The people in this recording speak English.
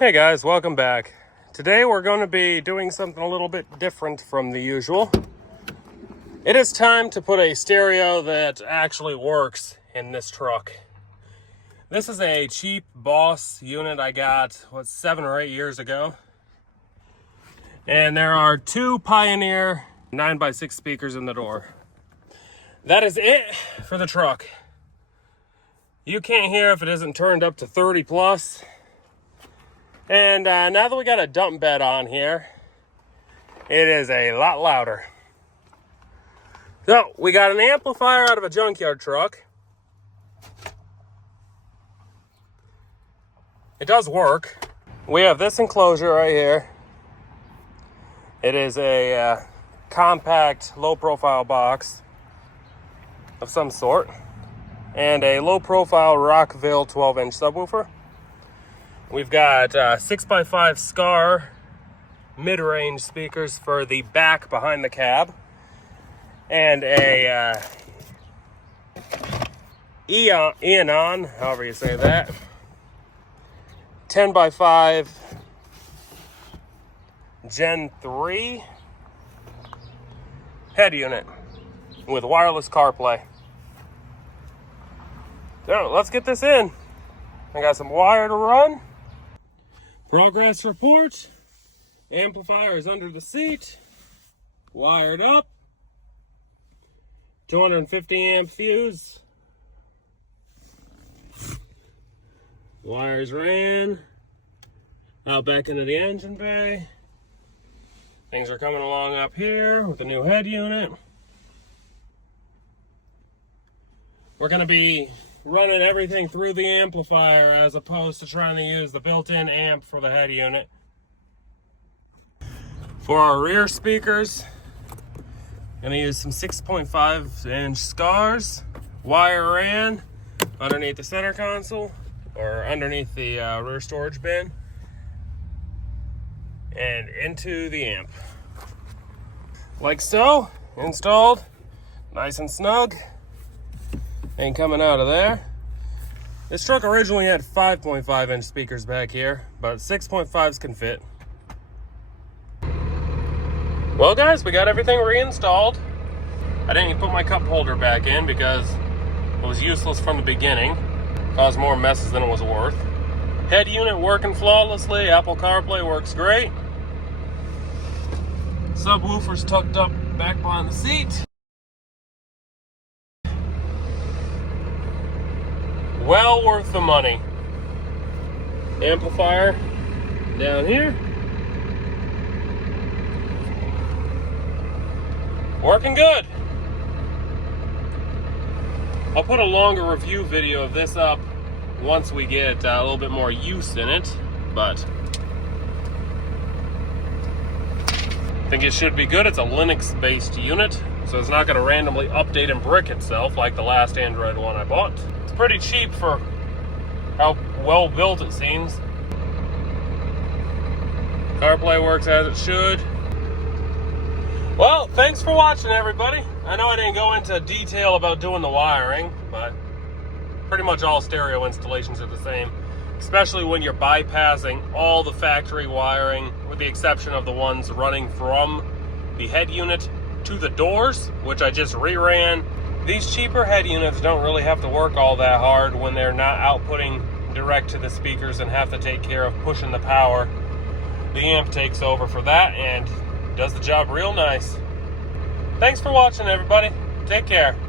Hey guys, welcome back. Today we're going to be doing something a little bit different from the usual. It is time to put a stereo that actually works in this truck. This is a cheap Boss unit I got, 7 or 8 years ago. And there are 2 Pioneer 9x6 speakers in the door. That is it for the truck. You can't hear if it isn't turned up to 30 plus. And now that we got a dump bed on here, it is a lot louder. So we got an amplifier out of a junkyard truck. It does work. We have this enclosure right here. It is a compact, low-profile box of some sort, and a low-profile Rockville 12-inch subwoofer. We've got 6x5 Scar mid-range speakers for the back behind the cab, and a Eon, however you say that, 10x5 Gen 3 head unit with wireless CarPlay. So let's get this in. I got some wire to run. Progress report. Amplifier is under the seat. Wired up. 250 amp fuse. Wires ran. Out back into the engine bay. Things are coming along up here with the new head unit. We're going to be running everything through the amplifier as opposed to trying to use the built-in amp for the head unit. For our rear speakers, I'm going to use some 6.5 inch Scars. Wire ran underneath the center console or underneath the rear storage bin and into the amp. Like so, installed, nice and snug. Ain't coming out of there. This truck originally had 5.5 inch speakers back here, but 6.5s can fit. Well guys, we got everything reinstalled. I didn't even put my cup holder back in because it was useless from the beginning. Caused more messes than it was worth. Head unit working flawlessly. Apple CarPlay works great. Subwoofer's tucked up back behind the seat. Well worth the money. Amplifier down here. Working good. I'll put a longer review video of this up once we get a little bit more use in it, but I think it should be good. It's a Linux-based unit, so it's not going to randomly update and brick itself like the last Android one I bought. Pretty cheap for how well built it seems. CarPlay works as it should. Well, thanks for watching, everybody. I know I didn't go into detail about doing the wiring, but pretty much all stereo installations are the same, especially when you're bypassing all the factory wiring, with the exception of the ones running from the head unit to the doors, which I just reran. These cheaper head units don't really have to work all that hard when they're not outputting direct to the speakers and have to take care of pushing the power. The amp takes over for that and does the job real nice. Thanks for watching, everybody. Take care.